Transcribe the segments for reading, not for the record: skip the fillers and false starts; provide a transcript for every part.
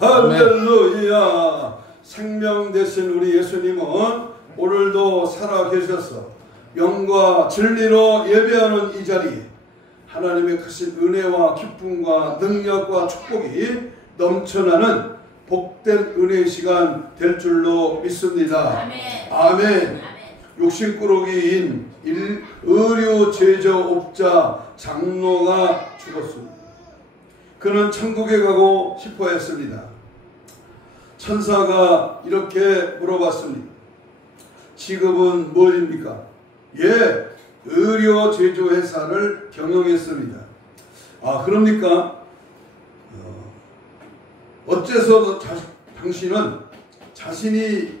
할렐루야. 생명 되신 우리 예수님은 오늘도 살아계셔서 영과 진리로 예배하는 이 자리, 하나님의 크신 은혜와 기쁨과 능력과 축복이 넘쳐나는 복된 은혜의 시간 될 줄로 믿습니다. 아멘. 아멘. 욕심꾸러기인 의류 제조업자 장로가 죽었습니다. 그는 천국에 가고 싶어 했습니다. 천사가 이렇게 물어봤습니다. 직업은 무엇입니까? 예, 의류 제조회사를 경영했습니다. 아, 그럽니까? 어째서 당신은 자신이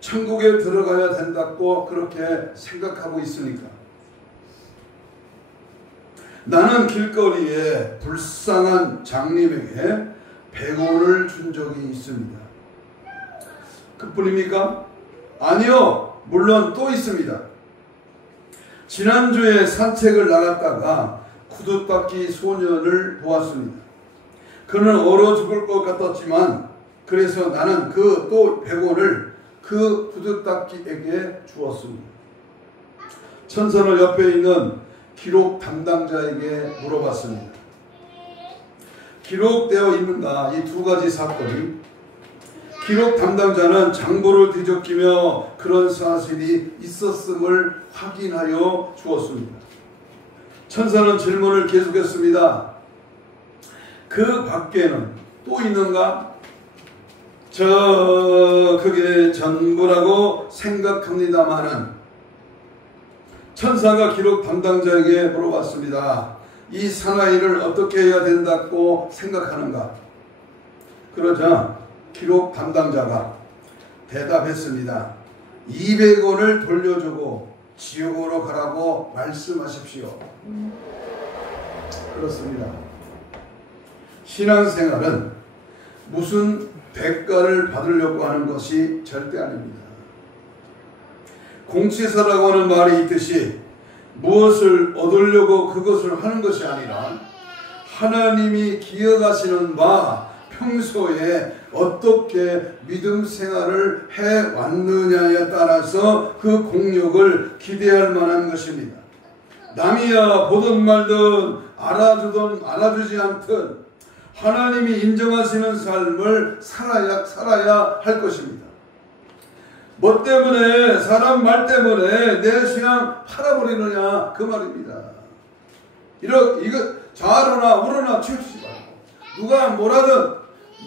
천국에 들어가야 된다고 그렇게 생각하고 있습니까? 나는 길거리에 불쌍한 장님에게 100원을 준 적이 있습니다. 그뿐입니까? 아니요, 물론 또 있습니다. 지난주에 산책을 나갔다가 구두닦이 소년을 보았습니다. 그는 얼어 죽을 것 같았지만 그래서 나는 그 또 100원을 그 구두닦이에게 주었습니다. 천사는 옆에 있는 기록 담당자에게 물어봤습니다. 기록되어 있는가? 이 두 가지 사건이. 기록 담당자는 장부를 뒤적이며 그런 사실이 있었음을 확인하여 주었습니다. 천사는 질문을 계속했습니다. 그 밖에는 또 있는가? 그게 전부라고 생각합니다마는 천사가 기록 담당자에게 물어봤습니다. 이 사나이를 어떻게 해야 된다고 생각하는가? 그러자 기록 담당자가 대답했습니다. 200원을 돌려주고 지옥으로 가라고 말씀하십시오. 그렇습니다. 신앙생활은 무슨 대가를 받으려고 하는 것이 절대 아닙니다. 공치사라고 하는 말이 있듯이 무엇을 얻으려고 그것을 하는 것이 아니라 하나님이 기억하시는 바 평소에 어떻게 믿음 생활을 해왔느냐에 따라서 그 공력을 기대할 만한 것입니다. 남이야 보든 말든 알아주든 알아주지 않든 하나님이 인정하시는 삶을 살아야 할 것입니다. 뭐 때문에, 사람 말 때문에 내 신앙 팔아버리느냐 그 말입니다. 이거 좌로나 우로나 치우치지 말고 누가 뭐라든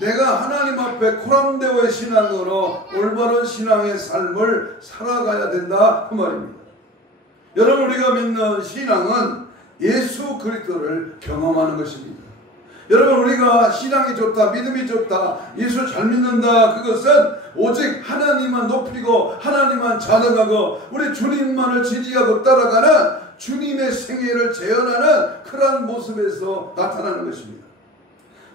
내가 하나님 앞에 코람데오의 신앙으로 올바른 신앙의 삶을 살아가야 된다 그 말입니다. 여러분, 우리가 믿는 신앙은 예수 그리스도를 경험하는 것입니다. 여러분, 우리가 신앙이 좋다, 믿음이 좋다, 예수 잘 믿는다, 그것은 오직 하나님만 높이고 하나님만 찬양하고 우리 주님만을 지지하고 따라가는 주님의 생애를 재현하는 그러한 모습에서 나타나는 것입니다.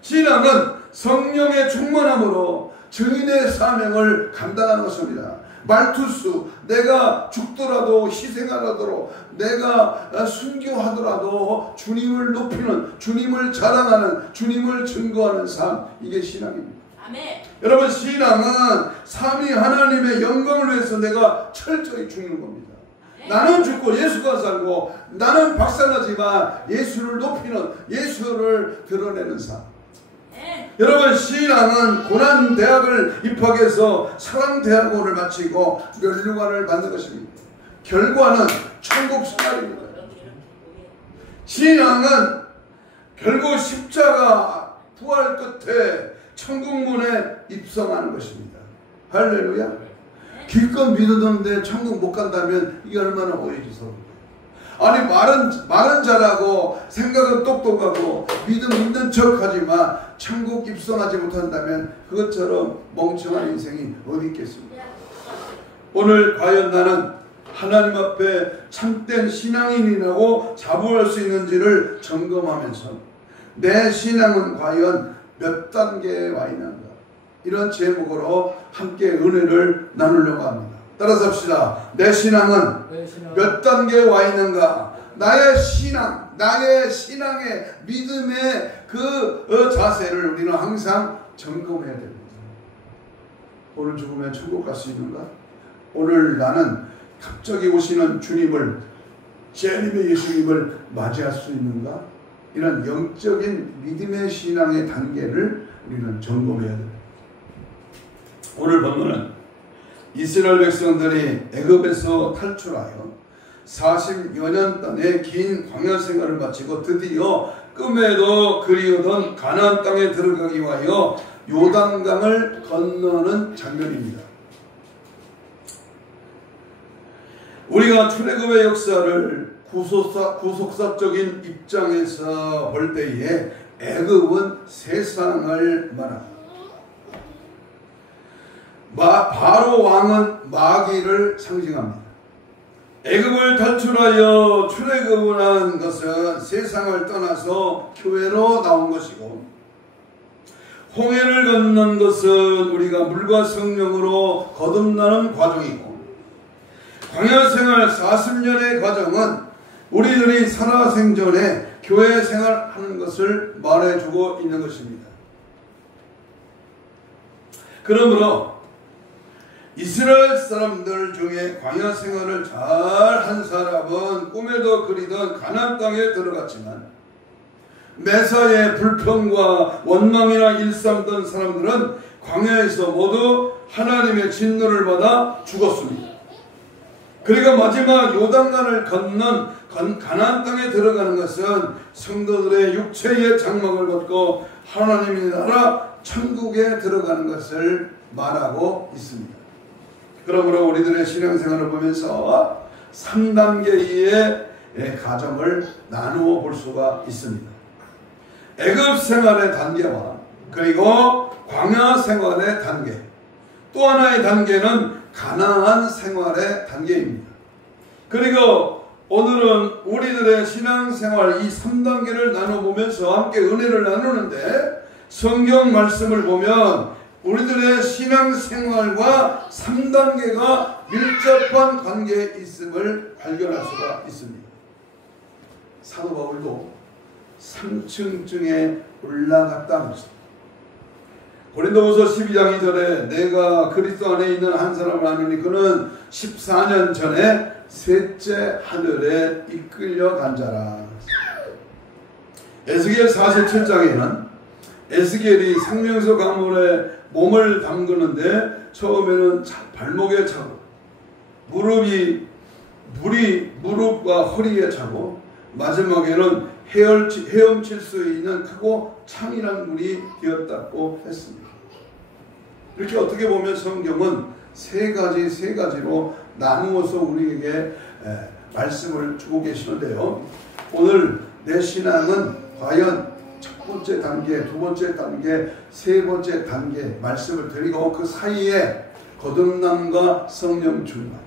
신앙은 성령의 충만함으로 증인의 사명을 감당하는 것입니다. 말투수, 내가 죽더라도 희생하더라도 내가 순교하더라도 주님을 높이는, 주님을 자랑하는, 주님을 증거하는 삶, 이게 신앙입니다. 아멘. 여러분, 신앙은 삼위 하나님의 영광을 위해서 내가 철저히 죽는 겁니다. 나는 죽고 예수가 살고 나는 박살나지만 예수를 높이는, 예수를 드러내는 삶. 여러분, 신앙은 고난대학을 입학해서 사랑대학원을 마치고 면류관을 받는 것입니다. 결과는 천국 생활입니다. 신앙은 결국 십자가 부활 끝에 천국문에 입성하는 것입니다. 할렐루야. 기껏 믿었는데 천국 못 간다면 이게 얼마나 오해지서. 아니, 말은 잘하고 생각은 똑똑하고 믿음 있는 척하지만 천국 입성하지 못한다면 그것처럼 멍청한 인생이 어디 있겠습니까? 오늘 과연 나는 하나님 앞에 참된 신앙인이라고 자부할 수 있는지를 점검하면서 내 신앙은 과연 몇 단계에 와 있는가, 이런 제목으로 함께 은혜를 나누려고 합니다. 따라서 합시다. 내 신앙은 몇 단계에 와 있는가? 나의 신앙, 나의 신앙의 믿음의 그 자세를 우리는 항상 점검해야 됩니다. 오늘 죽으면 천국 갈 수 있는가? 오늘 나는 갑자기 오시는 주님을, 재림의 예수님을 맞이할 수 있는가? 이런 영적인 믿음의 신앙의 단계를 우리는 점검해야 됩니다. 오늘 본문은 이스라엘 백성들이 애굽에서 탈출하여 40여 년 동안의 긴 광야 생활을 마치고 드디어 꿈에도 그리우던 가나안 땅에 들어가기 위하여 요단강을 건너는 장면입니다. 우리가 출애굽의 역사를 구속사적인 입장에서 볼 때에 애굽은 세상을 말합니다. 바로 왕은 마귀를 상징합니다. 애굽을 탈출하여 출애굽을 한 것은 세상을 떠나서 교회로 나온 것이고, 홍해를 건넌 것은 우리가 물과 성령으로 거듭나는 과정이고, 광야생활 40년의 과정은 우리들이 살아생전에 교회 생활하는 것을 말해주고 있는 것입니다. 그러므로 이스라엘 사람들 중에 광야 생활을 잘 한 사람은 꿈에도 그리던 가나안 땅에 들어갔지만, 매사에 불평과 원망이나 일삼던 사람들은 광야에서 모두 하나님의 진노를 받아 죽었습니다. 그리고 마지막 요단강을 건넌 가나안 땅에 들어가는 것은 성도들의 육체의 장막을 벗고 하나님의 나라 천국에 들어가는 것을 말하고 있습니다. 그러므로 우리들의 신앙생활을 보면서 3단계의 가정을 나누어 볼 수가 있습니다. 애굽 생활의 단계와 그리고 광야 생활의 단계, 또 하나의 단계는 가나안 생활의 단계입니다. 그리고 오늘은 우리들의 신앙생활 이 3단계를 나눠보면서 함께 은혜를 나누는데, 성경 말씀을 보면 우리들의 신앙생활과 3단계가 밀접한 관계에 있음을 발견할 수가 있습니다. 사도 바울도 3층쯤에 올라갔다는 것입니다. 고린도후서 12장 2절에 내가 그리스도 안에 있는 한 사람을 아느니 그는 14년 전에 셋째 하늘에 이끌려 간 자라. 에스겔 47장에는 에스겔이 생명수 강물에 몸을 담그는데 처음에는 발목에 차고, 무릎과 허리에 차고, 마지막에는 헤엄칠 수 있는 크고 창이란 물이 되었다고 했습니다. 이렇게 어떻게 보면 성경은 세 가지로 나누어서 우리에게 말씀을 주고 계시는데요. 오늘 내 신앙은 과연 첫 번째 단계, 두 번째 단계, 세 번째 단계 말씀을 드리고, 그 사이에 거듭남과 성령 충만,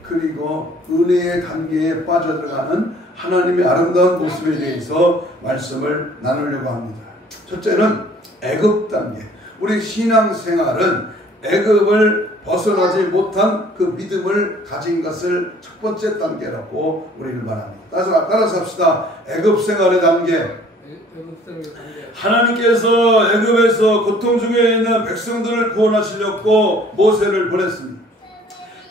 그리고 은혜의 단계에 빠져들어가는 하나님의 아름다운 모습에 대해서 말씀을 나누려고 합니다. 첫째는 애굽 단계. 우리 신앙생활은 애굽을 벗어나지 못한 그 믿음을 가진 것을 첫 번째 단계라고 우리는 말합니다. 따라서 합시다. 애굽 생활의 단계. 하나님께서 애굽에서 고통 중에 있는 백성들을 구원하시려고 모세를 보냈습니다.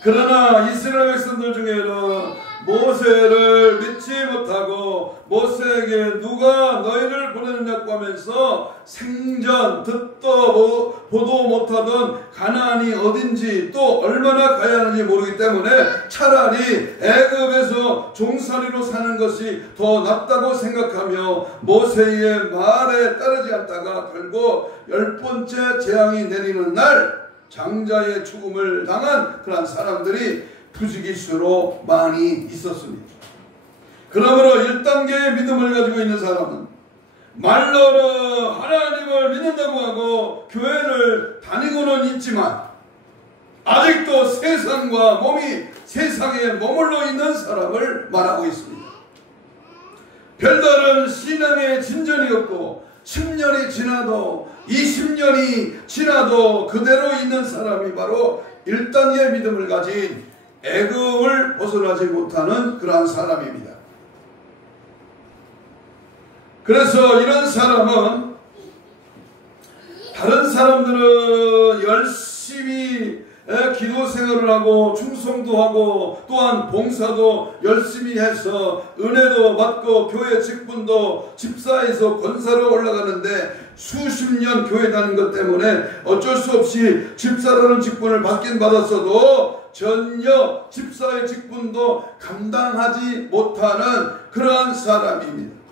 그러나 이스라엘 백성들 중에는 모세를 믿지 못하고 모세에게 누가 너희를 보내느냐고 하면서 생전 듣도 보도 못하던 가나안이 어딘지 또 얼마나 가야 하는지 모르기 때문에 차라리 애굽에서 종살이로 사는 것이 더 낫다고 생각하며 모세의 말에 따르지 않다가 결국 10번째 재앙이 내리는 날 장자의 죽음을 당한 그런 사람들이 부지기수로 많이 있었습니다. 그러므로 1단계의 믿음을 가지고 있는 사람은 말로는 하나님을 믿는다고 하고 교회를 다니고는 있지만 아직도 세상과 몸이 세상에 머물러 있는 사람을 말하고 있습니다. 별다른 신앙의 진전이 없고 10년이 지나도 20년이 지나도 그대로 있는 사람이 바로 1단계의 믿음을 가진 애굽을 벗어나지 못하는 그러한 사람입니다. 그래서 이런 사람은 다른 사람들은 열심히 기도 생활을 하고 충성도 하고 또한 봉사도 열심히 해서 은혜도 받고 교회 직분도 집사에서 권사로 올라가는데 수십 년 교회 다닌 것 때문에 어쩔 수 없이 집사라는 직분을 받긴 받았어도 전혀 집사의 직분도 감당하지 못하는 그러한 사람입니다.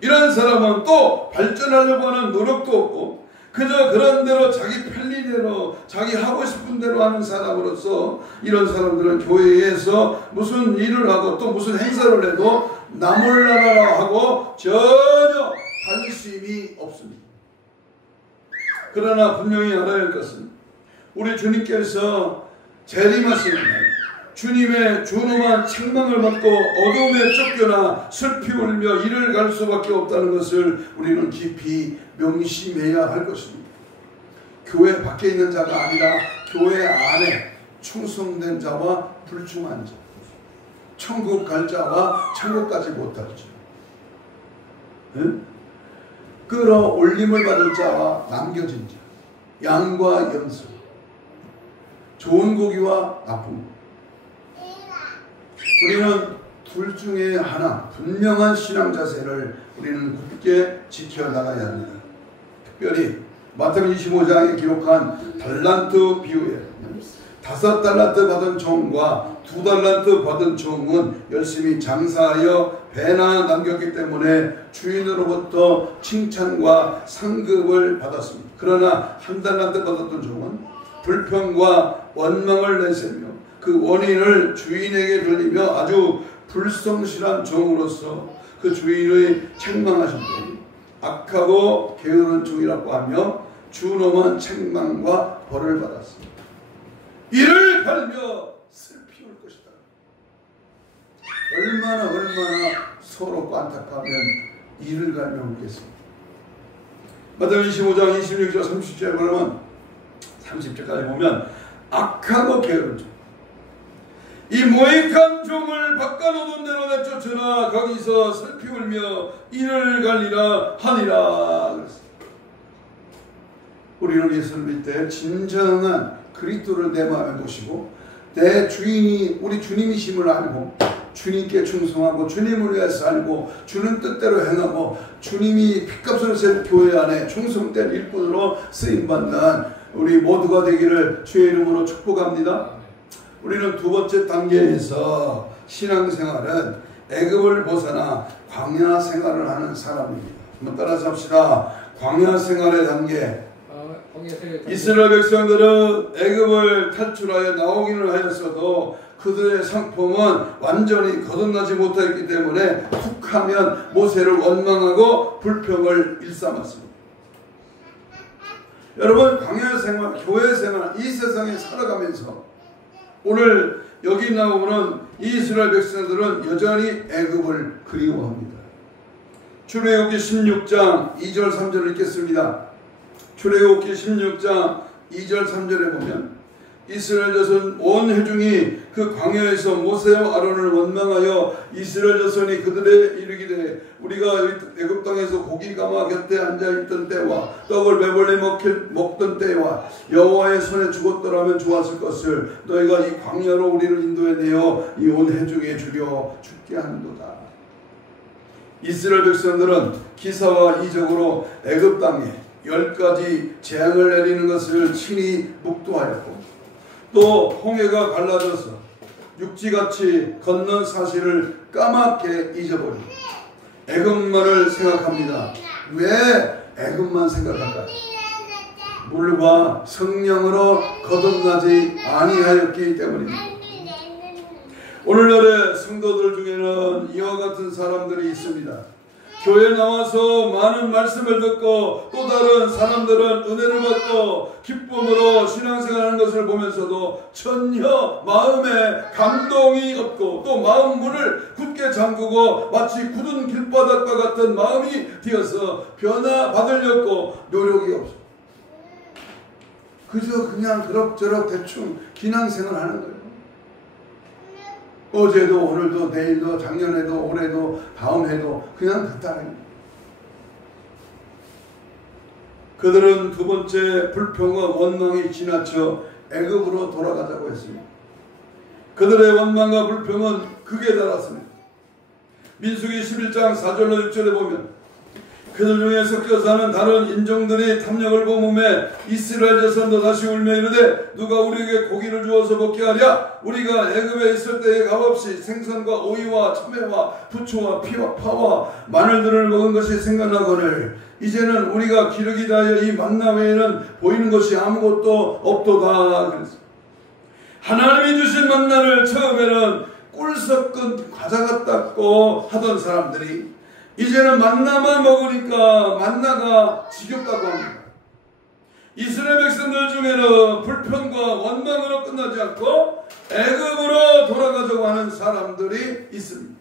이런 사람은 또 발전하려고 하는 노력도 없고 그저 그런 대로 자기 편리대로 자기 하고 싶은 대로 하는 사람으로서 이런 사람들은 교회에서 무슨 일을 하고 또 무슨 행사를 해도 나 몰라라 하고 전혀 관심이 없습니다. 그러나 분명히 알아야 할 것은 우리 주님께서 재림하시는 날 주님의 준엄한 책망을 받고 어둠에 쫓겨나 슬피 울며 이를 갈 수밖에 없다는 것을 우리는 깊이 명심해야 할 것입니다. 교회 밖에 있는 자가 아니라 교회 안에 충성된 자와 불충한 자, 천국 갈 자와 천국 가지 못할 자, 끌어올림을 받을 자와 남겨진 자, 양과 염소, 좋은 고기와 나쁜 고기. 우리는 둘 중에 하나 분명한 신앙 자세를 우리는 굳게 지켜나가야 합니다. 특별히 마태복음 25장에 기록한 달란트 비유에 5달란트 받은 종과 2달란트 받은 종은 열심히 장사하여 배나 남겼기 때문에 주인으로부터 칭찬과 상급을 받았습니다. 그러나 1달란트 받았던 종은 불평과 원망을 내세며 그 원인을 주인에게 돌리며 아주 불성실한 종으로서 그 주인의 책망하신 때 악하고 게으른 종이라고 하며 준엄한 책망과 벌을 받았습니다. 이를 갈며 슬피 울 것이다. 얼마나 서럽고 안타까우면 이를 갈며 울겠습니다. 마태복음 25장 26절 30절에 보면 30절까지 보면 악하고 게으른 종 이 모익한 종을 바꿔놓은 대로 내쫓으나 거기서 슬피 울며 이를 갈리라 하니라 그랬습니다. 우리는 예수를 믿을 때 진정한 그리스도를 내 마음에 모시고 내 주인이 우리 주님이심을 알고 주님께 충성하고 주님을 위해 살고 주는 뜻대로 행하고 주님이 핏값을 센 교회 안에 충성된 일꾼으로 쓰임받는 우리 모두가 되기를 주의 이름으로 축복합니다. 우리는 두 번째 단계에서 신앙생활은 애굽을 벗어나 광야 생활을 하는 사람입니다. 한번 따라서 합시다. 광야 생활의 단계. 이스라엘 백성들은 애굽을 탈출하여 나오기는 하였어도 그들의 상품은 완전히 거듭나지 못했기 때문에 툭하면 모세를 원망하고 불평을 일삼았습니다. 여러분, 광야 생활, 교회 생활, 이 세상에 살아가면서 오늘 여기 나오는 이스라엘 백성들은 여전히 애굽을 그리워합니다. 출애굽기 16장 2절 3절을 읽겠습니다. 출애굽기 16장 2절 3절에 보면 이스라엘 자손 온 회중이 그 광야에서 모세와 아론을 원망하여 이스라엘 자손이 그들에 이르기를 우리가 애굽 땅에서 고기 가마 곁에 앉아있던 때와 떡을 배불리 먹던 때와 여호와의 손에 죽었더라면 좋았을 것을 너희가 이 광야로 우리를 인도해내어 이 온 회중에 주려 죽게 하는도다. 이스라엘 백성들은 기사와 이적으로 애굽 땅에 10가지 재앙을 내리는 것을 친히 묵도하였고 또 홍해가 갈라져서 육지같이 건넌 사실을 까맣게 잊어버리고 애굽만을 생각합니다. 왜 애굽만 생각할까요? 물과 성령으로 거듭나지 아니하였기 때문입니다. 오늘날의 성도들 중에는 이와 같은 사람들이 있습니다. 교회에 나와서 많은 말씀을 듣고 또 다른 사람들은 은혜를 받고 기쁨으로 신앙생활하는 것을 보면서도 전혀 마음에 감동이 없고 또 마음 문을 굳게 잠그고 마치 굳은 길바닥과 같은 마음이 되어서 변화받으려고 노력이 없어. 그저 그냥 그럭저럭 대충 신앙생활하는 거예요. 어제도 오늘도 내일도 작년에도 올해도 다음 해도 그냥 그 따라입니다. 그들은 두 번째 불평과 원망이 지나쳐 애굽으로 돌아가자고 했습니다. 그들의 원망과 불평은 극에 달았습니다. 민수기 11장 4절로 6절에 보면 그들 중에 섞여 사는 다른 인종들이 탐욕을 범함에 이스라엘 자손도 다시 울며 이르되 누가 우리에게 고기를 주어서 먹게 하랴. 우리가 애굽에 있을 때에 값없이 생선과 오이와 참외와 부초와 피와 파와 마늘들을 먹은 것이 생각나거늘 이제는 우리가 기르기 다하여 이 만나 외에는 보이는 것이 아무것도 없도다. 그랬어요. 하나님이 주신 만나를 처음에는 꿀 섞은 과자 같다고 하던 사람들이 이제는 만나만 먹으니까 만나가 지겹다고 합니다. 이스라엘 백성들 중에는 불평과 원망으로 끝나지 않고 애굽으로 돌아가자고 하는 사람들이 있습니다.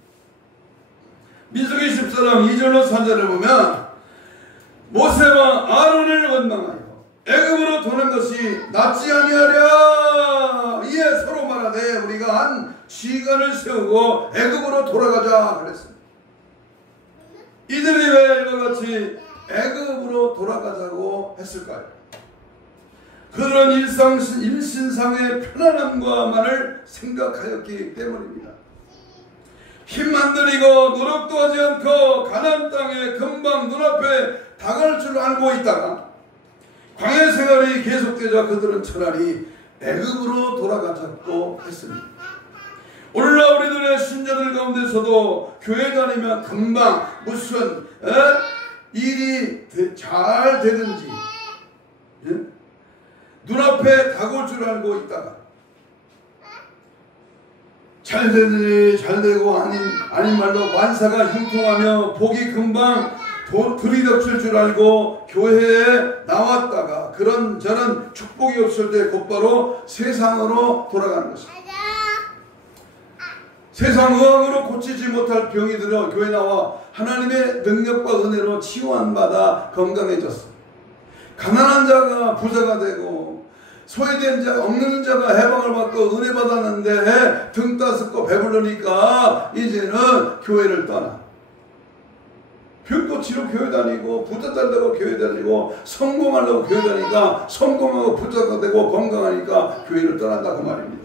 민수기 14장 2절로 3절을 보면 모세와 아론을 원망하여 애굽으로 도는 것이 낫지 아니하랴. 이에 서로 말하되 우리가 한 시간을 세우고 애굽으로 돌아가자 그랬습니다. 이들이 왜 이와 같이 애굽으로 돌아가자고 했을까요? 그들은 일신상의 편안함과만을 생각하였기 때문입니다. 힘만 들이고 노력도 하지 않고 가나안 땅에 금방 눈앞에 다가올 줄 알고 있다가 광야 생활이 계속되자 그들은 차라리 애굽으로 돌아가자고 했습니다. 오늘날 우리들의 신자들 가운데서도 교회 다니면 금방 무슨 일이 잘 되든지 눈앞에 다가올 줄 알고 있다가 잘 되더니 잘 되고 아닌 말로 만사가 형통하며 복이 금방 들이닥칠 줄 알고 교회에 나왔다가 그런저런 축복이 없을 때 곧바로 세상으로 돌아가는 것입니다. 세상 의학으로 고치지 못할 병이 들어 교회 나와 하나님의 능력과 은혜로 치유받아 건강해졌어. 가난한 자가 부자가 되고 소외된 자 없는 자가 해방을 받고 은혜 받았는데 등 따숩고 배부르니까 이제는 교회를 떠나. 병 고치러 교회 다니고 부자 되려고 교회 다니고 성공하려고 교회 다니니까 성공하고 부자가 되고 건강하니까 교회를 떠난다 그 말입니다.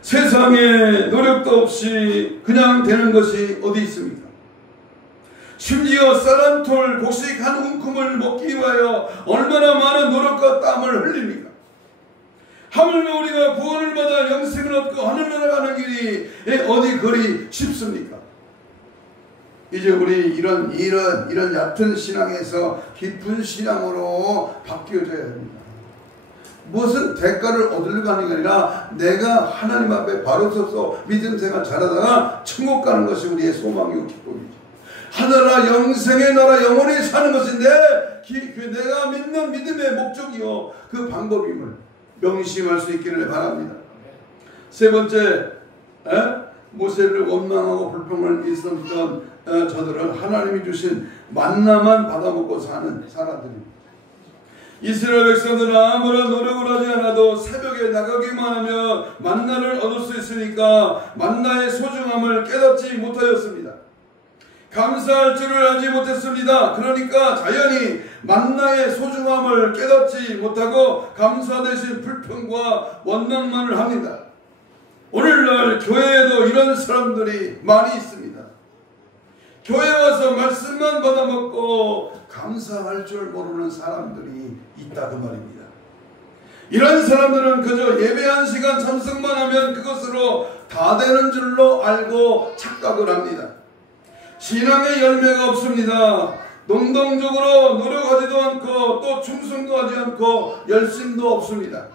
세상에 노력도 없이 그냥 되는 것이 어디 있습니까? 심지어 쌀한톨 곡식 한 움큼을 먹기 위하여 얼마나 많은 노력과 땀을 흘립니까? 하물며 우리가 구원을 받아 영생을 얻고 하늘나라 가는 길이 어디 그리 쉽습니까? 이제 우리 이런 얕은 신앙에서 깊은 신앙으로 바뀌어져야 합니다. 무슨 대가를 얻으려고 하는 게 아니라 내가 하나님 앞에 바로 서서 믿음 생활 잘하다가 천국 가는 것이 우리의 소망이고 기쁨이죠. 하나라 영생의 나라 영원히 사는 것인데 내가 믿는 믿음의 목적이요 그 방법임을 명심할 수 있기를 바랍니다. 세 번째, 모세를 원망하고 불평을 일삼던 저들은 하나님이 주신 만나만 받아먹고 사는 사람들입니다. 이스라엘 백성들은 아무런 노력을 하지 않아도 새벽에 나가기만 하면 만나를 얻을 수 있으니까 만나의 소중함을 깨닫지 못하였습니다. 감사할 줄을 알지 못했습니다. 그러니까 자연히 만나의 소중함을 깨닫지 못하고 감사 대신 불평과 원망만을 합니다. 오늘날 교회에도 이런 사람들이 많이 있습니다. 교회 와서 말씀만 받아먹고 감사할 줄 모르는 사람들이 있다 그 말입니다. 이런 사람들은 그저 예배 한 시간 참석만 하면 그것으로 다 되는 줄로 알고 착각을 합니다. 신앙의 열매가 없습니다. 능동적으로 노력하지도 않고 또 충성도 하지 않고 열심도 없습니다.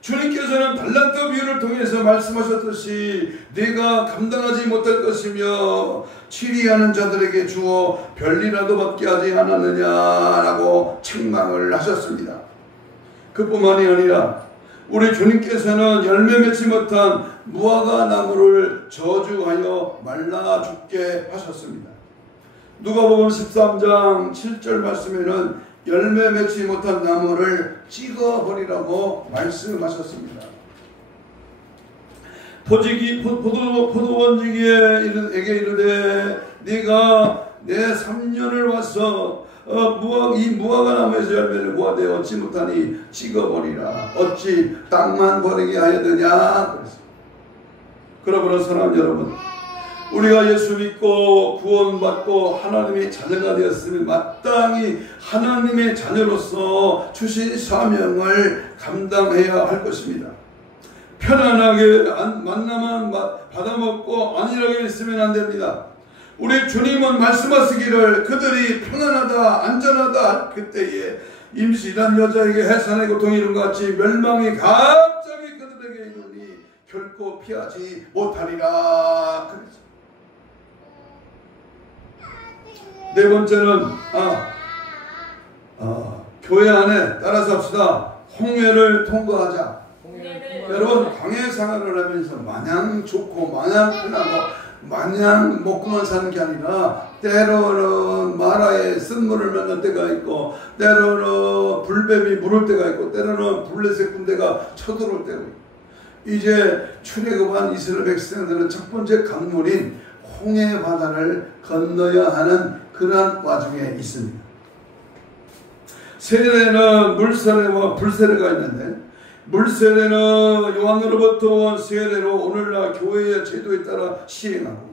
주님께서는 달란트 비유를 통해서 말씀하셨듯이 네가 감당하지 못할 것이며 치리하는 자들에게 주어 별이라도 받게 하지 않았느냐라고 책망을 하셨습니다. 그뿐만이 아니라 우리 주님께서는 열매 맺지 못한 무화과 나무를 저주하여 말라 죽게 하셨습니다. 누가복음 13장 7절 말씀에는 열매 맺지 못한 나무를 찍어버리라고 말씀하셨습니다. 포도원지기에게 이르되 네가 내 3년을 와서 이 무화과 나무에서 열매를 모아되 얻지 못하니 찍어버리라. 어찌 땅만 버리게 하여 되냐. 그러므로 사랑하는 여러분, 우리가 예수 믿고 구원받고 하나님의 자녀가 되었으면 마땅히 하나님의 자녀로서 주신 사명을 감당해야 할 것입니다. 편안하게 만나만 받아먹고 안일하게 있으면 안 됩니다. 우리 주님은 말씀하시기를 그들이 편안하다 안전하다 그때에 임신한 여자에게 해산의 고통이 이룬 것 같이 멸망이 갑자기 그들에게 이르니 결코 피하지 못하리라. 그랬죠. 네 번째는 교회 안에 따라서 합시다. 홍해를 통과하자. 여러분, 광해 생활을 하면서 마냥 좋고 마냥 편하고 마냥 먹고만 사는 게 아니라 때로는 마라에 쓴물을 만날 때가 있고 때로는 불뱀이 물을 때가 있고 때로는 블레셋 군대가 쳐들어올 때가 있고, 이제 출애굽한 이스라엘 백성들은 첫 번째 강물인 홍해 바다를 건너야 하는 그러한 와중에 있습니다. 세례는 물세례와 불세례가 있는데, 물세례는 요한으로부터 온 세례로 오늘날 교회의 제도에 따라 시행하고,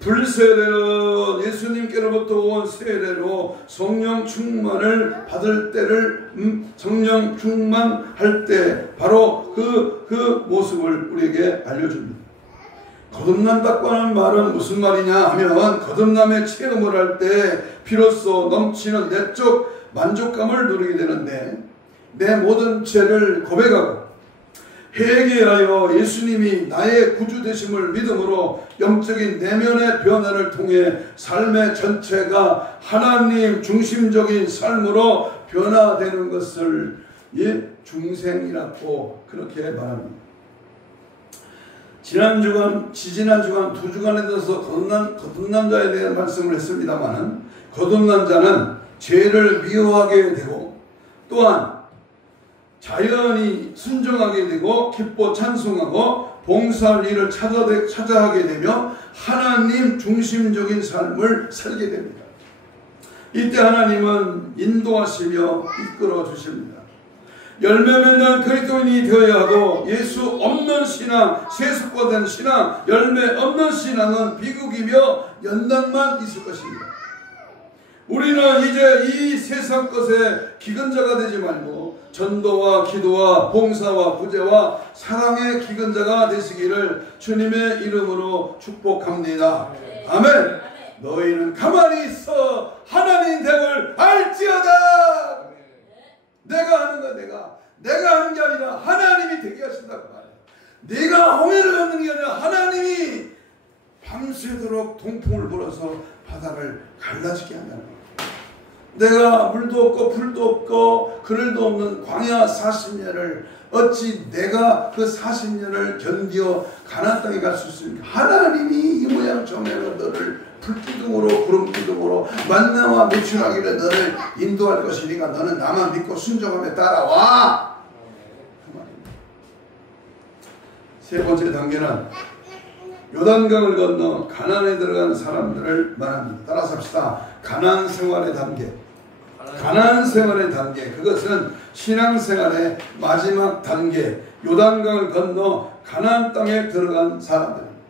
불세례는 예수님께로부터 온 세례로 성령 충만을 받을 때를 성령 충만할 때 바로 그 모습을 우리에게 알려줍니다. 거듭난다고 하는 말은 무슨 말이냐 하면, 거듭남의 체험을 할 때 비로소 넘치는 내적 만족감을 누리게 되는데, 내 모든 죄를 고백하고 회개하여 예수님이 나의 구주 되심을 믿음으로 영적인 내면의 변화를 통해 삶의 전체가 하나님 중심적인 삶으로 변화되는 것을 중생이라고 그렇게 말합니다. 지지난 주간 2주간에 들어서 거듭난 자에 대한 말씀을 했습니다만, 거듭난 자는 죄를 미워하게 되고 또한 자연히 순종하게 되고 기뻐 찬송하고 봉사할 일을 찾아하게 되며 하나님 중심적인 삶을 살게 됩니다. 이때 하나님은 인도하시며 이끌어 주십니다. 열매 맺는 그리스도인이 되어야 하고, 예수 없는 신앙, 세속화된 신앙, 열매 없는 신앙은 비극이며 연단만 있을 것입니다. 우리는 이제 이 세상 것에 기근자가 되지 말고 전도와 기도와 봉사와 구제와 사랑의 기근자가 되시기를 주님의 이름으로 축복합니다. 아멘. 너희는 가만히 있어 하나님 됨을 알지어다. 내가 하는 거 내가 하는 게 아니라 하나님이 되게 하신다고 말해요. 네가 홍해를 걷는 게 아니라 하나님이 밤새도록 동풍을 불어서 바다를 갈라지게 한다는 거예요. 내가 물도 없고 불도 없고 그늘도 없는 광야 40년을 어찌 내가 그 40년을 견디어 가나안 땅에 갈 수 있습니까? 하나님이 이 모양 저 모양으로 너를 불기둥으로 구름기둥으로 만나와 매출하기를 너를 인도할 것이니까 너는 나만 믿고 순종하며 따라와. 그 말입니다. 세 번째 단계는 요단강을 건너 가나안에 들어간 사람들을 말합니다. 따라서 합시다. 가나안 생활의 단계. 가나안 생활의 단계. 그것은 신앙생활의 마지막 단계. 요단강을 건너 가나안 땅에 들어간 사람들입니다.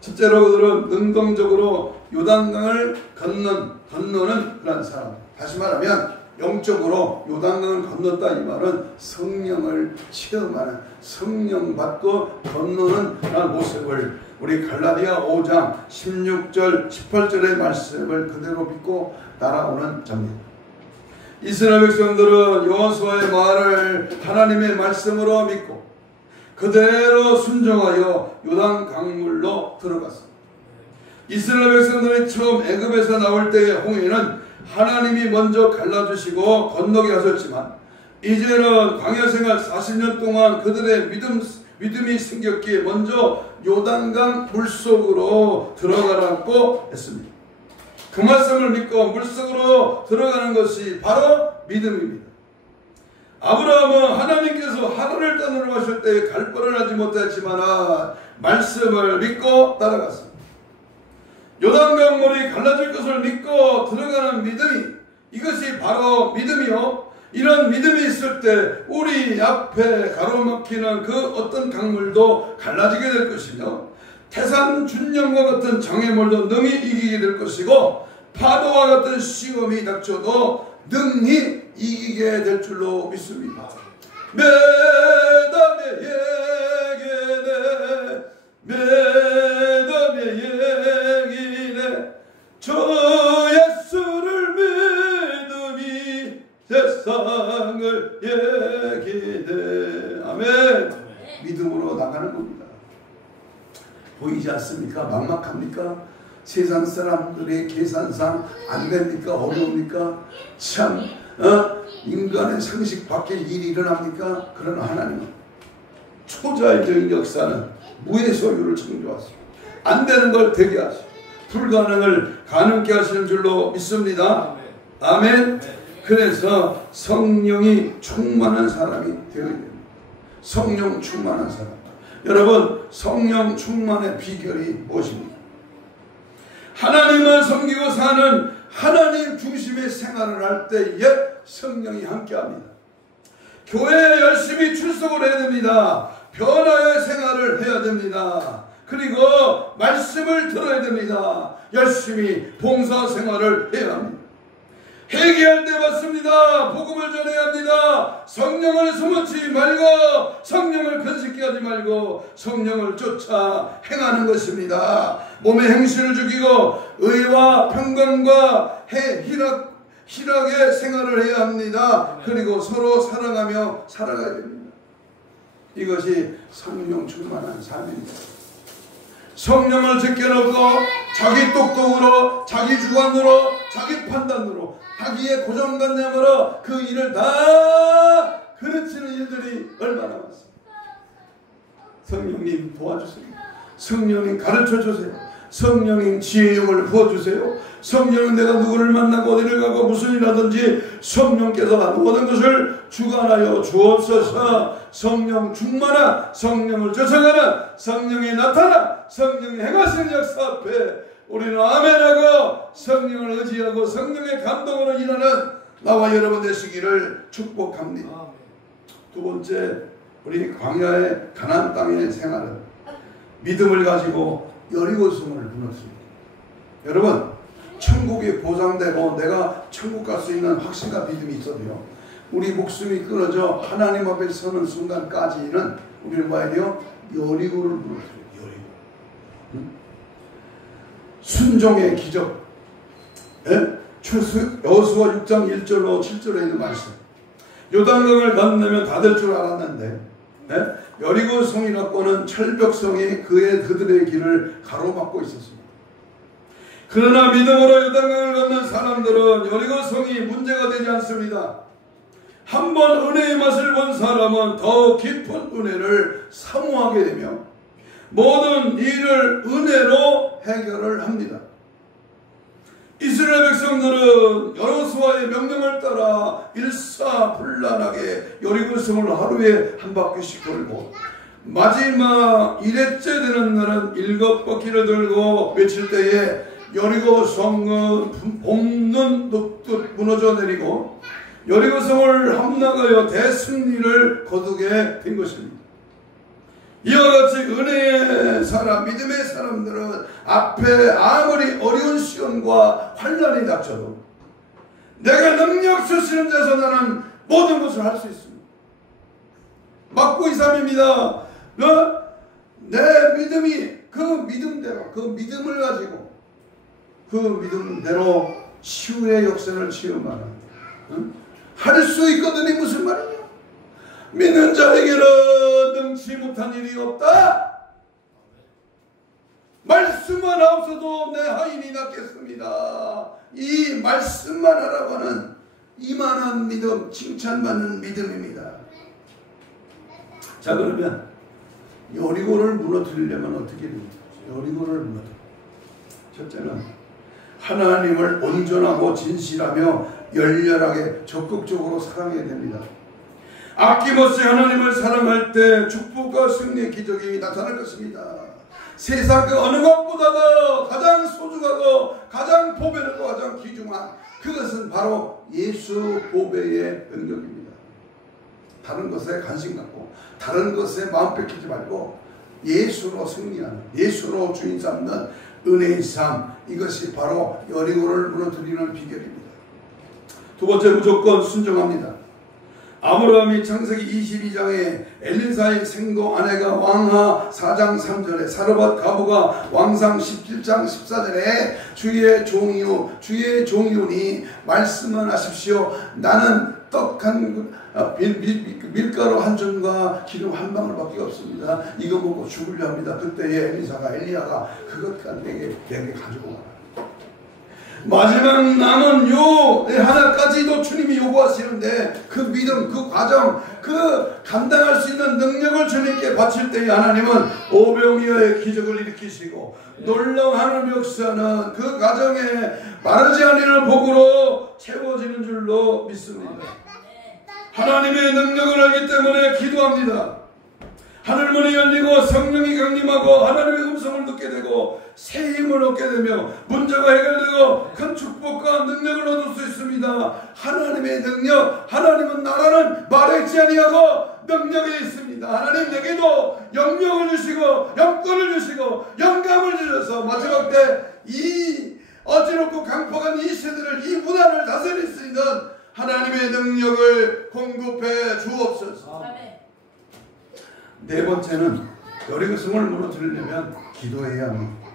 첫째로 그들은 능동적으로 요단강을 건너는 그런 사람. 다시 말하면 영적으로 요단강을 건넜다 이 말은 성령을 체험하는, 성령 받고 건너는 그런 모습을 우리 갈라디아 5장 16절 18절의 말씀을 그대로 믿고 따라오는 자입니다. 이스라엘 백성들은 여호수아의 말을 하나님의 말씀으로 믿고 그대로 순종하여 요단 강물로 들어갔습니다. 이스라엘 백성들이 처음 애굽에서 나올 때의 홍해는 하나님이 먼저 갈라주시고 건너게 하셨지만, 이제는 광야생활 40년 동안 그들의 믿음이 생겼기에 먼저 요단강 물속으로 들어가라고 했습니다. 그 말씀을 믿고 물속으로 들어가는 것이 바로 믿음입니다. 아브라함은 하나님께서 하늘을 떠나러 가실 때 갈 뻔을 하지 못했지만 말씀을 믿고 따라갔습니다. 요단강물이 갈라질 것을 믿고 들어가는 믿음이, 이것이 바로 믿음이요. 이런 믿음이 있을 때 우리 앞에 가로막히는 그 어떤 강물도 갈라지게 될 것이며, 태산 준영과 같은 장애물도 능히 이기게 될 것이고, 파도와 같은 시험이 닥쳐도 능히 이기게 될 줄로 믿습니다. 매담의 얘기네, 매담의 얘기네, 저 예수를 믿음이 세상을 얘기네. 아멘. 믿음으로 나가는 겁니다. 보이지 않습니까? 막막합니까? 세상 사람들의 계산상 안 됩니까? 어려웁니까? 참 인간의 상식 밖의 일이 일어납니까? 그러나 하나님은 초자연적인 역사는 무의 소유를 창조하시고 안 되는 걸 되게 하시고 불가능을 가능케 하시는 줄로 믿습니다. 아멘. 그래서 성령이 충만한 사람이 되어야 됩니다. 성령 충만한 사람. 여러분, 성령 충만의 비결이 무엇입니까? 하나님을 섬기고 사는 하나님 중심의 생활을 할 때에 성령이 함께합니다. 교회에 열심히 출석을 해야 됩니다. 변화의 생활을 해야 됩니다. 그리고 말씀을 들어야 됩니다. 열심히 봉사 생활을 해야 합니다. 회개할 때 맞습니다. 복음을 전해야 합니다. 성령을 숨어치 말고, 성령을 편식케 하지 말고 성령을 쫓아 행하는 것입니다. 몸의 행실을 죽이고 의와 평강과 희락의 생활을 해야 합니다. 그리고 서로 사랑하며 살아가야 됩니다. 이것이 성령 충만한 삶입니다. 성령을 제껴놓고 자기 똑똑으로, 자기 주관으로, 자기 판단으로, 자기의 고정관념으로 그 일을 다 그르치는 일들이 얼마나 많습니다. 성령님 도와주세요. 성령님 가르쳐주세요. 성령님 지혜의 영을 부어주세요. 성령은 내가 누구를 만나고 어디를 가고 무슨 일 하든지 성령께서 모든 것을 주관하여 주옵소서. 성령 충만한, 성령을 쫓아가는, 성령이 나타나 성령이 행하시는 역사 앞에 우리는 아멘하고 성령을 의지하고 성령의 감동으로 일하는 나와 여러분 되시기를 축복합니다. 두 번째, 우리 광야의 가나안 땅의 생활은 믿음을 가지고 여리고성을 무너뜨립니다. 여러분, 천국이 보장되고 내가 천국 갈 수 있는 확신과 믿음이 있어도요, 우리 목숨이 끊어져 하나님 앞에 서는 순간까지는 우리는 뭐야 돼요? 여리고를 무너뜨려요. 여리고. 순종의 기적. 여호수아 6장 1절로 7절에 있는 말씀. 요단강을 건너면 다 될 줄 알았는데 여리고 성이라고는 철벽성이 그들의 길을 가로막고 있었습니다. 그러나 믿음으로 요단강을 건넌 사람들은 여리고 성이 문제가 되지 않습니다. 한번 은혜의 맛을 본 사람은 더 깊은 은혜를 사모하게 되며 모든 일을 은혜로 해결을 합니다. 이스라엘 백성들은 여호수아의 명령을 따라 일사불란하게 여리고성을 하루에 한 바퀴씩 돌고 마지막 1회째 되는 날은 7바퀴를 돌고 외칠 때에 여리고성은 봄눈 녹듯 무너져 내리고 여리고성을 함락하여 대승리를 거두게 된 것입니다. 이와 같이 은혜의 사람, 믿음의 사람들은 앞에 아무리 어려운 시련과 환난이 닥쳐도 내가 능력 주시는 데서 나는 모든 것을 할 수 있습니다. 막고 이삼입니다. 내 믿음이 그 믿음대로, 그 믿음을 가지고 그 믿음대로 치유의 역사를 체험하는 할 수 있거든요. 무슨 말이냐? 믿는 자에게는 능치 못한 일이 없다. 말씀만 없어도 내 하인이 낫겠습니다. 이 말씀만 하라고 하는 이만한 믿음, 칭찬받는 믿음입니다. 자, 그러면 여리고를 무너뜨리려면 어떻게 됩니까? 여리고를 무너뜨려. 첫째는 하나님을 온전하고 진실하며 열렬하게 적극적으로 사랑해야 됩니다. 아낌없이 하나님을 사랑할 때 축복과 승리의 기적이 나타날 것입니다. 세상 그 어느 것보다도 가장 소중하고 가장 보배롭고 가장 귀중한 그것은 바로 예수 보배의 능력입니다. 다른 것에 관심 갖고 다른 것에 마음 뺏기지 말고 예수로 승리하는, 예수로 주인 삼는 은혜의 삶, 이것이 바로 여리고를 무너뜨리는 비결입니다. 두 번째, 무조건 순종합니다. 아브라함이 창세기 22장에 엘리사의 생도 아내가 왕하 4장 3절에 사르밧 가부가 왕상 17장 14절에 주의 종이오니 말씀을 하십시오. 나는 떡 한 밀가루 한 점과 기름 한 방울 밖에 없습니다. 이거 먹고 죽으려 합니다. 그때에 엘리야가 그것 내게 가지고 가라. 마지막 남은 요 하나까지도 주님이 요구하시는데 그 믿음, 그 과정, 그 감당할 수 있는 능력을 주님께 바칠 때에 하나님은 오병이어의 기적을 일으키시고 놀라운 하늘 역사는 그 과정에 마르지 않는 복으로 채워지는 줄로 믿습니다. 하나님의 능력을 알기 때문에 기도합니다. 하늘문이 열리고 성령이 강림하고 하나님의 음성을 듣게 되고 새 힘을 얻게 되며 문제가 해결되고 큰 축복과 능력을 얻을 수 있습니다. 하나님의 능력, 하나님은 나라는 말했지 아니하고 능력이 있습니다. 하나님 내게도 영역을 주시고 영권을 주시고 영감을 주셔서 마지막 때 이 어지럽고 강포한 이 세대를, 이 문화를 다스릴 수 있는 하나님의 능력을 공급해 주옵소서. 네 번째는 여리고성을 무너뜨리려면 기도해야 합니다.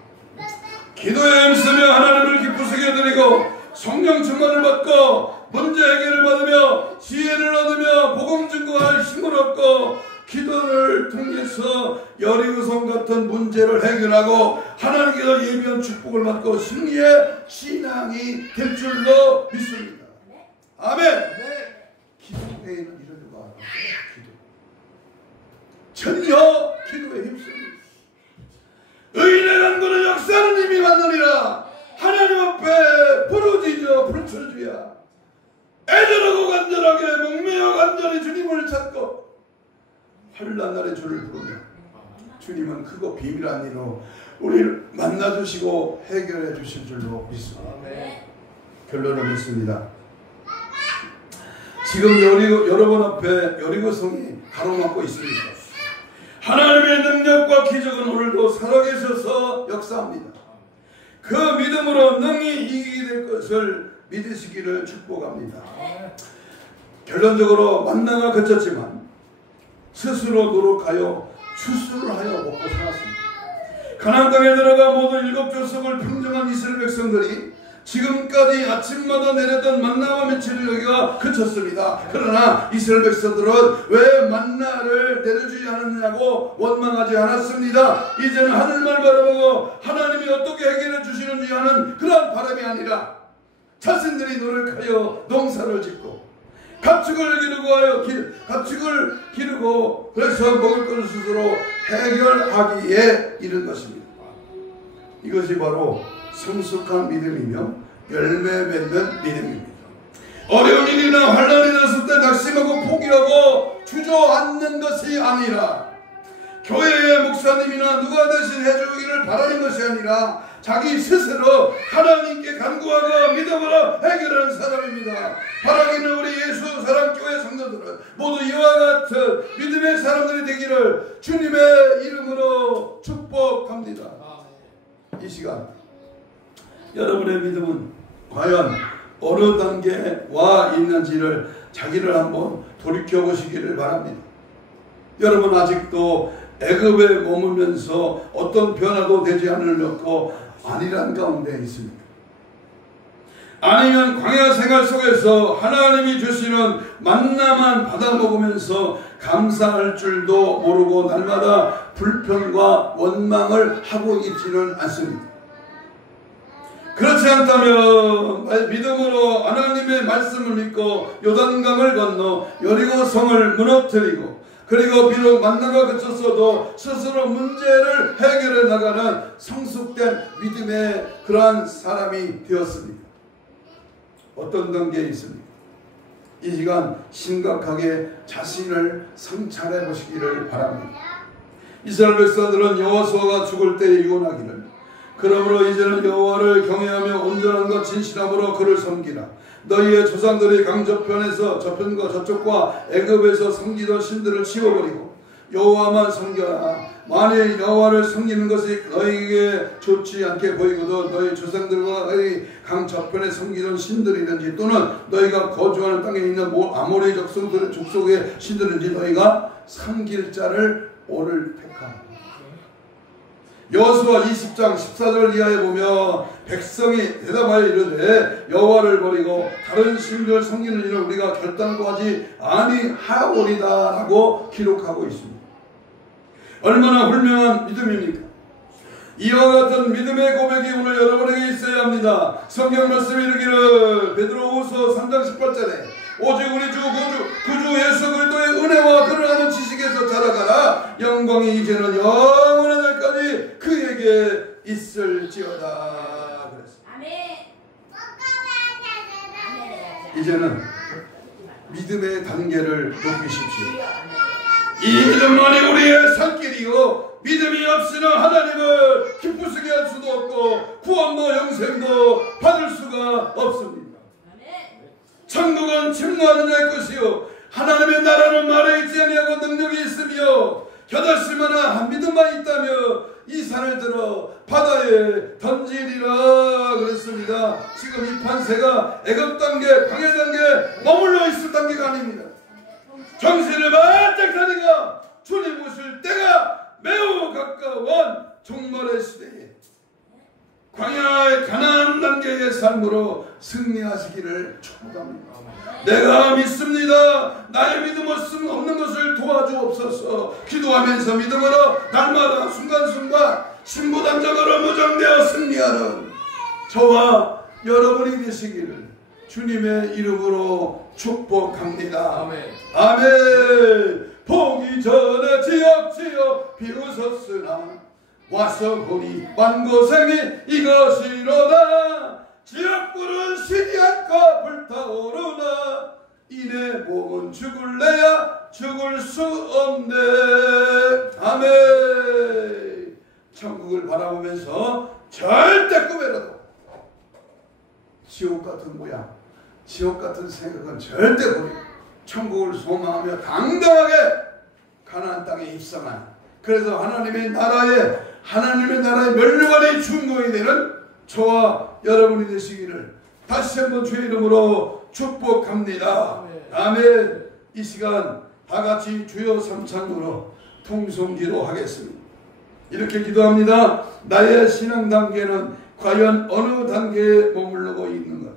기도에 힘쓰며 하나님을 기쁘시게 드리고 성령 충만을 받고 문제 해결을 받으며 지혜를 얻으며 복음 증거할 힘을 얻고 기도를 통해서 여리고성 같은 문제를 해결하고 하나님께서 예비한 축복을 받고 승리의 신앙이 될 줄로 믿습니다. 아멘. 기도 외에는 이러려고 하는 기도. 전혀 기도에 힘씁니다. 의인의 간구는 역사하는 힘이 받느니라. 하나님 앞에 부르짖어 불철주야. 애절하고 간절하게 목매어 간절히 주님을 찾고 환난 날에 주를 부르며 주님은 크고 비밀한 일로 우리를 만나주시고 해결해 주실 줄로 믿습니다. 결론을 맺습니다. 지금 여러분 앞에 여리고성이 가로막고 있습니다. 하나님의 능력과 기적은 오늘도 살아계셔서 역사합니다. 그 믿음으로 능히 이기게 될 것을 믿으시기를 축복합니다. 결론적으로 만나가 그쳤지만 스스로 노력하여 추수를 하여 먹고 살았습니다. 가나안 땅에 들어가 모두 7족속을 평정한 이스라엘 백성들이 지금까지 아침마다 내렸던 만나와 며칠을 여기가 그쳤습니다. 그러나 이스라엘 백성들은 왜 만나를 내려주지 않았냐고 원망하지 않았습니다. 이제는 하늘만 바라보고 하나님이 어떻게 해결해 주시는지 하는 그런 바람이 아니라 자신들이 노력하여 농사를 짓고 가축을 기르고 그래서 먹을 것을 스스로 해결하기에 이른 것입니다. 이것이 바로 성숙한 믿음이며 열매 맺는 믿음입니다. 어려운 일이나 환난이 있었을 때 낙심하고 포기하고 주저앉는 것이 아니라 교회의 목사님이나 누가 대신 해주기를 바라는 것이 아니라 자기 스스로 하나님께 간구하고 믿음으로 해결하는 사람입니다. 바라기는 우리 예수 사랑교회 성도들은 모두 이와 같은 믿음의 사람들이 되기를 주님의 이름으로 축복합니다. 이 시간 여러분의 믿음은 과연 어느 단계에 와 있는지를 자기를 한번 돌이켜보시기를 바랍니다. 여러분 아직도 애굽에 머물면서 어떤 변화도 되지 않으려고 안일한 가운데 있습니까? 아니면 광야 생활 속에서 하나님이 주시는 만나만 받아 먹으면서 감사할 줄도 모르고 날마다 불평과 원망을 하고 있지는 않습니다. 그렇지 않다면 믿음으로 하나님의 말씀을 믿고 요단강을 건너 여리고성을 무너뜨리고 그리고 비록 만나가 그쳤어도 스스로 문제를 해결해 나가는 성숙된 믿음의 그러한 사람이 되었습니다. 어떤 단계에 있습니까? 이 시간 심각하게 자신을 성찰해 보시기를 바랍니다. 이스라엘 백성들은 여호수아가 죽을 때에 유언하기를 그러므로 이제는 여호와를 경외하며 온전함과 진실함으로 그를 섬기라. 너희의 조상들이 강저편에서 저편과 저쪽과 애굽에서 섬기던 신들을 치워버리고 여호와만 섬겨라. 만일 여호와를 섬기는 것이 너희에게 좋지 않게 보이거든 너희 조상들과 너희 강저편에 섬기던 신들이든지 또는 너희가 거주하는 땅에 있는 아모리 족속의 신들인지 너희가 섬길 자를 오늘 택하라. 여호수아 20장 14절 이하에 보면 백성이 대답하여 이르되 여호와를 버리고 다른 신들을 섬기는 일을 우리가 결단코 하지 아니하오리다 라고 기록하고 있습니다. 얼마나 훌륭한 믿음입니까? 이와 같은 믿음의 고백이 오늘 여러분에게 있어야 합니다. 성경 말씀이 이르기를 베드로후서 3장 18절에 오직 우리 주 구주 예수 그리스도의 은혜와 그를 아는 지식에서 자라가라. 영광이 이제는 영원한 날까지 그에게 있을지어다. 이제는 믿음의 단계를 높이십시오. 이 믿음만이 우리의 살길이요 믿음이 없이는 하나님을 기쁘시게 할 수도 없고 구원도 영생도 받을 수가 없습니다. 천국은 침노하는 자의 것이요 하나님의 나라는 말에 있지 아니하고 능력이 있으며 겨자씨만한 믿음만 있다며 이 산을 들어 바다에 던지리라 그랬습니다. 지금 이 판세가 애굽 단계, 광야 단계 머물러 있을 단계가 아닙니다. 정신을 바짝 차리가 주님 오실 때가 매우 가까운 종말의 시대에 광야의 가나안 단계의 삶으로 승리하시기를 축복합니다. 내가 믿습니다. 나의 믿음 없는 것을 도와주옵소서. 기도하면서 믿음으로 날마다 순간순간 신부단장으로 무장되어 승리하는 저와 여러분이 되시기를 주님의 이름으로 축복합니다. 아멘. 아멘. 보기 전에 지역지역 비웃었으나 와서 보니 만고생이 이것이로다. 지역불은 쉬지 않고 불타오르나 이내 몸은 죽을래야 죽을 수 없네. 아멘. 천국을 바라보면서 절대 꿈에라도 지옥 같은 모양 지옥 같은 생각은 절대 버리고 천국을 소망하며 당당하게 가나안 땅에 입성한 그래서 하나님의 나라의 멸류관의 주인공이 되는 저와 여러분이 되시기를 다시 한번 주의 이름으로 축복합니다. 아멘. 이 시간 다같이 주여 삼창으로 통성기도 하겠습니다. 이렇게 기도합니다. 나의 신앙 단계는 과연 어느 단계에 머무르고 있는가?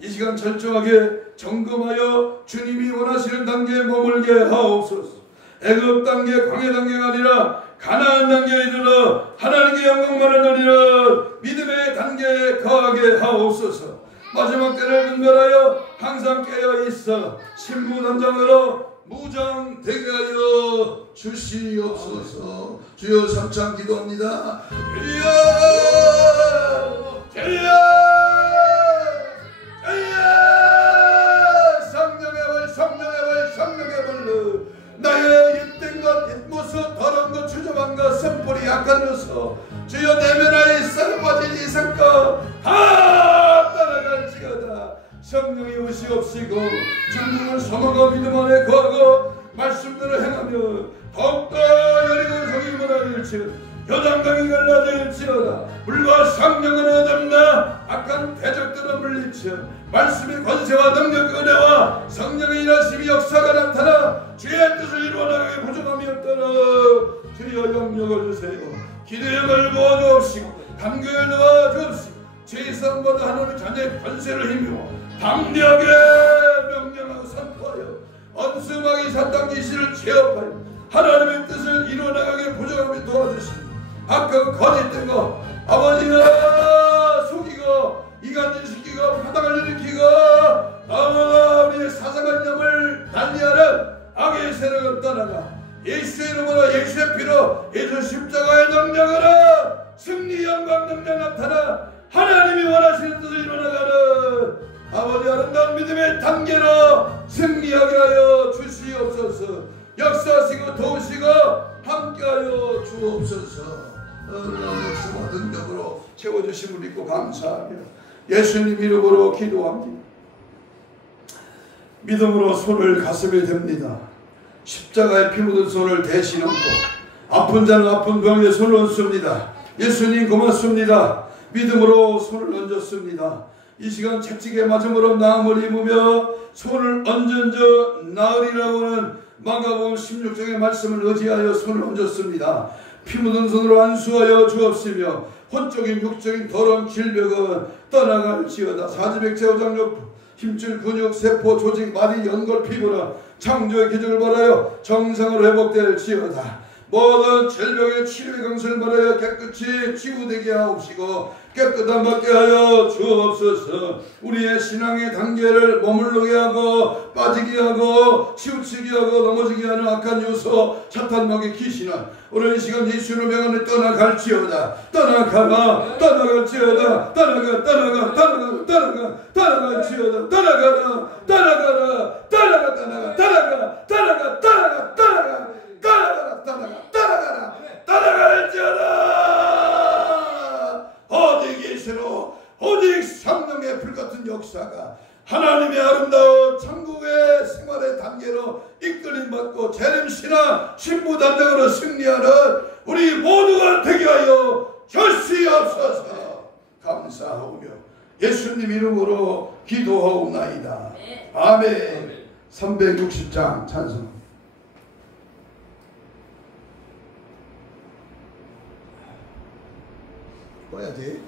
이 시간 철저하게 점검하여 주님이 원하시는 단계에 머물게 하옵소서. 애굽 단계, 광야 단계가 아니라 가나안 단계에 이르러 하나님께 영광만을 돌리는 믿음의 단계에 거하게 하옵소서. 마지막 때를 분별하여 항상 깨어 있어 신부단장으로 무장되게 하여 주시옵소서. 주여 삼창 기도합니다. 주여 주여 성령의 불 나의 옛된 것 옛모습 더러운 것 주저한 것 선불이 약한 것서 주여 내면하에 썩어 빠진 이 성과 다 따라갈지어다. 성령이 오시옵시고 천국을 소망하고 믿음 안에 거하고 말씀대로 행하며 더욱더 여리고 성이 무너질지어다. 요단강이 갈라질지어다. 물과 성령을 얻었나 악한 대적들을 물리쳐 말씀의 권세와 능력 은혜와 성령의 일하심이 역사가 나타나 주의 뜻을 이루어나가게 부족함이 없더라. 주여 영역을 주세요. 기도의 걸 모아주옵시고 감교를 도와주옵시고 죄성보다 하나님의 자녀의 권세를 힘입어 담대하게 명령하고 선포하여 언수마귀 사탄 귀신을 제압하여 하나님의 뜻을 이루어나가게 부족함이 도와주시고 아까 거짓된 거 아버지가 속이고 이간질시키고 파당을 일으키고 우리의 사상관념을 달리하는 악의 세력을 떠나가 예수의 이름으로 예수의 피로 예수 십자가의 능력으로 승리 영광 능력 나타나 하나님이 원하시는 뜻을 이루어나가는 아버지 아름다운 믿음의 단계로 승리하게 하여 주시옵소서. 역사하시고 도우시고 함께하여 주옵소서. 역사와 능력으로 채워주심을 믿고 감사하며 예수님 이름으로 기도합니다. 믿음으로 손을 가슴에 댑니다. 십자가에 피 묻은 손을 대신 얹고 아픈 자는 아픈 병에 손을 얹습니다. 예수님 고맙습니다. 믿음으로 손을 얹었습니다. 이 시간 채찍에 맞음으로 나음을 입으며 손을 얹은 저 나으리라고 하는 마가복음 16장의 말씀을 의지하여 손을 얹었습니다. 피 묻은 손으로 안수하여 주옵시며 혼적인 육적인 더러운 질병은 떠나갈지어다. 사지백체 오장력 힘줄 근육 세포 조직 마디 연골 피부는 창조의 기적을 바라여 정상으로 회복될지어다. 모든 질병의 치료의 강세를 바라여 깨끗이 치유되게 하옵시고 깨끗한 받게 하여 주옵소서. 우리의 신앙의 단계를 머물르게 하고 빠지게 하고 치우치게 하고 넘어지게 하는 악한 요소 사탄막의 귀신은 오늘 이 시간 예수의 명안에 떠나갈지어다. 떠나가라. 떠나갈지어다. 떠나갈지어다. 따라갈지어다. 어디 계시로 오직 성령의 불같은 역사가 하나님의 아름다운 천국의 생활의 단계로 이끌림받고 재림신앙 신부단장으로 승리하는 우리 모두가 되게 하여 주시옵소서. 감사하오며 예수님 이름으로 기도하옵나이다. 아멘. 360장 찬송. 꺼야지.